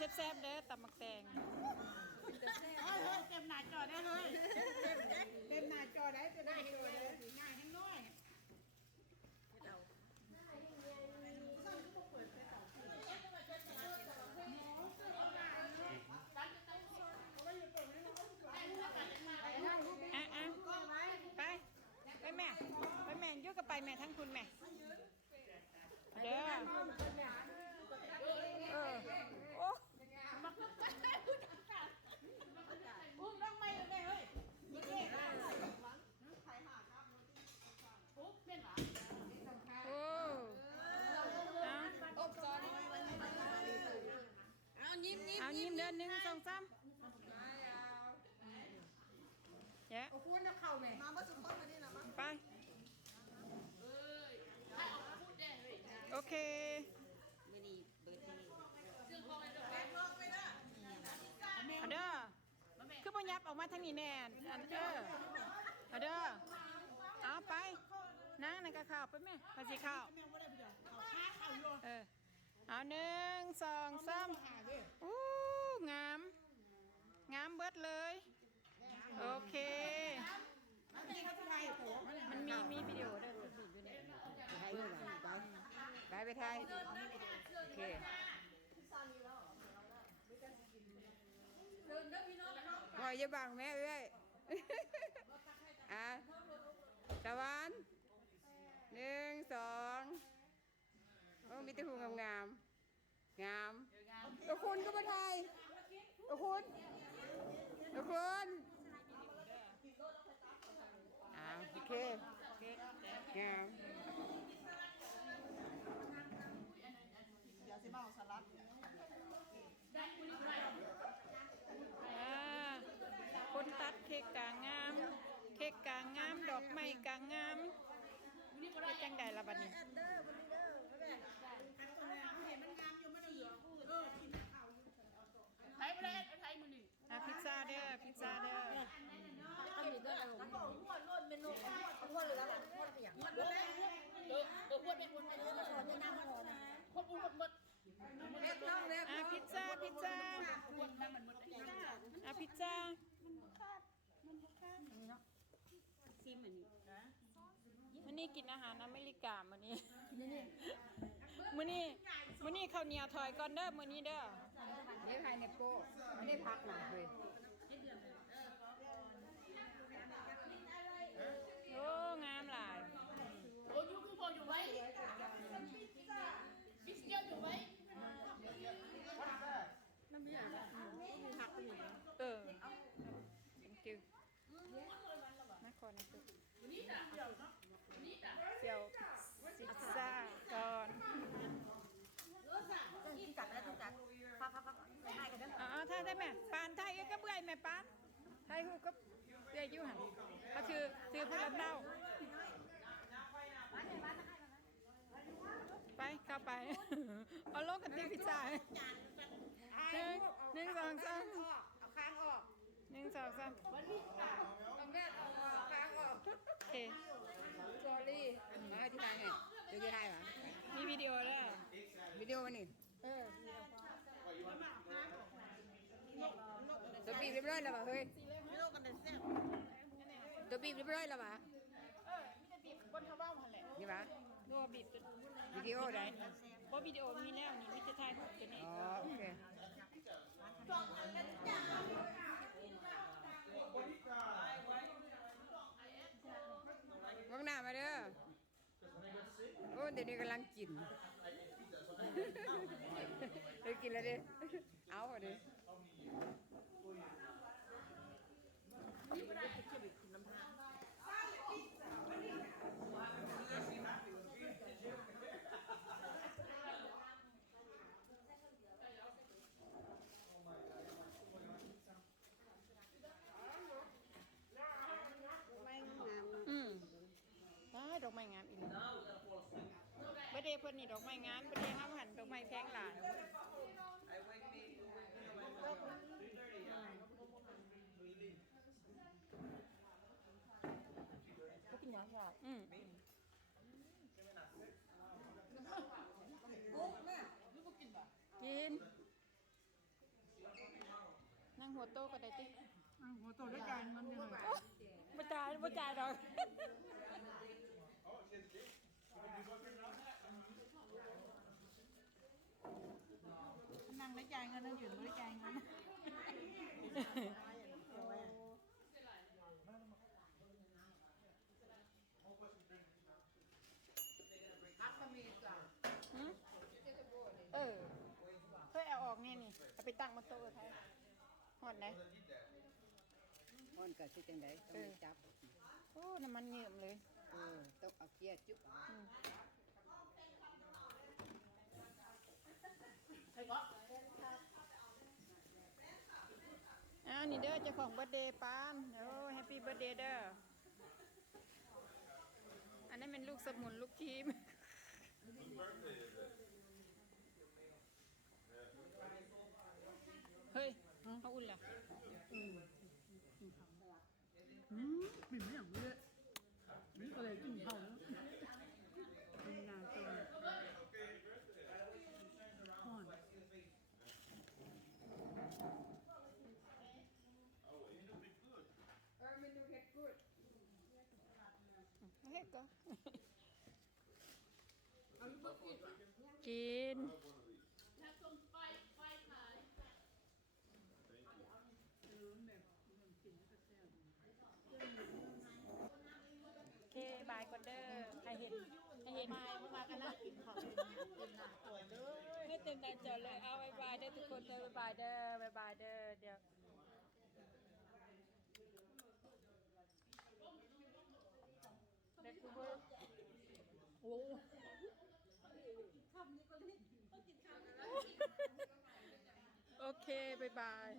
แซ่บๆเด้อตำมักแตงเฮ้ยเต็มหน้าจอได้เลยเต็มหน้าจอได้จะได้ให้เลยหน้าให้น้อยไปแม่ยุ่งกับไปแม่ทั้งคุณแม่เด้อโอ้อุ้มต้องไม่เลยเฮ้ยนี่เด็กใครหาครับปุ๊บเป็นหรอโอ้อบจอนี่เอายิ้มเดิน1 2 3เย้พูดจะเข่าไหมมาบ้าสุดต้นมานี่นะมั้งไปโอเคไม่ดีเบอร์ที่ซึ่งพอไปด้วยลองไปนะเด้อคือบ่ยับออกมาทางนี้แน่อันเด้อเอาไปนั่งในกระข่าวไปแม่ภาษีข้าวเอา1 2 3อู้งามเบิดเลยโอเคมันมีวิดีโอได้ด้วยไทยด้วยไปไทยโอเคพอยจะบังแม่เอ้ยตะวัน1 2มีแต่หูงามตัวคุณก็มาไทยตัวคุณโอเคงามเดี๋ยวสิมาเอาสลัดคนตัดเค้กกางงามดอกไม้กางงามเป็นจังใดล่ะบัดนี้ไทยประเทศไทยมือหนึ่งพิซซ่าเด้อก็มีด้วยผมหัวล้นเมนูหัวเหลือหัวเปียกหัวแดงหัวเป็นหัวไปเลยมาถอนน้ำมาถอนควบคุมหมดพิซซ่าพิซซ่าซิมเหมือนนี้มื้อนี้กินอาหารอเมริกามื้อนี้ข้าวเหนียวถอยก่อนเด้อมื้อนี้เด้อนี่ไทยเนี่ยโป้ไม่ได้พักหนักเลยโอ้งามหลายโอ้ยคือพออยู่ไว้ฟิสเกียวอยู่ไว้น้ำเบี้ยมีผักอยู่thank you มาขอนะตุ๊กเสี่ยวพิซซ่าก่อนกินจัดแล้วจัดพักให้กันเด้อถ่ายได้ไหมปานถ่ายก็เบื่อไหมปานถ่ายหูก็เบื่ออยู่หันก็คือผู้รับเล่าไปเข้าไปเอาลงกันตีพิซซ่า1 2 3เอาค้างออก1 2 3ต้องแม่เอาค้างออกโอเคสอรี่มาที่ไหนเนี่ยดูที่ไหนวะมีวิดีโอแล้ววิดีโอมันนี่ตัวบีบเรียบร้อยแล้วป่ะเฮ้ยตัวบีบเรียบร้อยแล้วป่ะมีแต่บีบบนทว่าหันแหละนี่ป่ะนัวบีบวิดีโอได้เพราะวิดีโอมีแล้วนี่มีแต่ถ่ายรูปตัวนี้อ๋อโอเคมองหน้ามาเด้อโอ้เดี๋ยวนี้กำลังกินเดี๋ยวกินแล้วดิเอาดินี่ไม่ได้จะบิดน้ำผ้าดอกไม้งามอีกประเดี๋ยวเพิ่นนี่ดอกไม้งามประเดี๋ยวห้ามหันดอกไม้แพงหลายก็กินยังไงกิน หัวโตก็ได้ติ หัวโตด้วยกันมันยังไง บ่จ่ายดอก นั่งไม่จ่ายเงินนั่งยืนไม่จ่ายเงิน หืมเออเฮ้ยเอาออกแน่นี่เอาไปตั้งบนโต๊ะไทยหอดไหน คนก็สิจังได๋ต้องไปจับ โอ้น้ำมันเยิ่มเลย ต้องเอาเกียร์จุ๊บเอา อ้าวนี่เด้อเจ้าของเบิร์ดเดย์ปานโอ้แฮปปี้เบิร์ดเดย์เด้ออันนั้นเป็นลูกสมุนลูกทีมเฮ้ยเขาอุ่นเหรอ ปิ่นไม่อย่างนี้นี่ก็เลยกินเขาแล้วเป็นงานตัวห่อน เฮ้ยก็กินโอเคบายก่อนเด้อใครเห็นมากันนะกินของให้เต็มใจจอเลยเอาบายบายเด้อทุกคนเด้อบายบายเด้อบายบายเด้อเดี๋ยวเด็กคุณโอ้โอเคบายบาย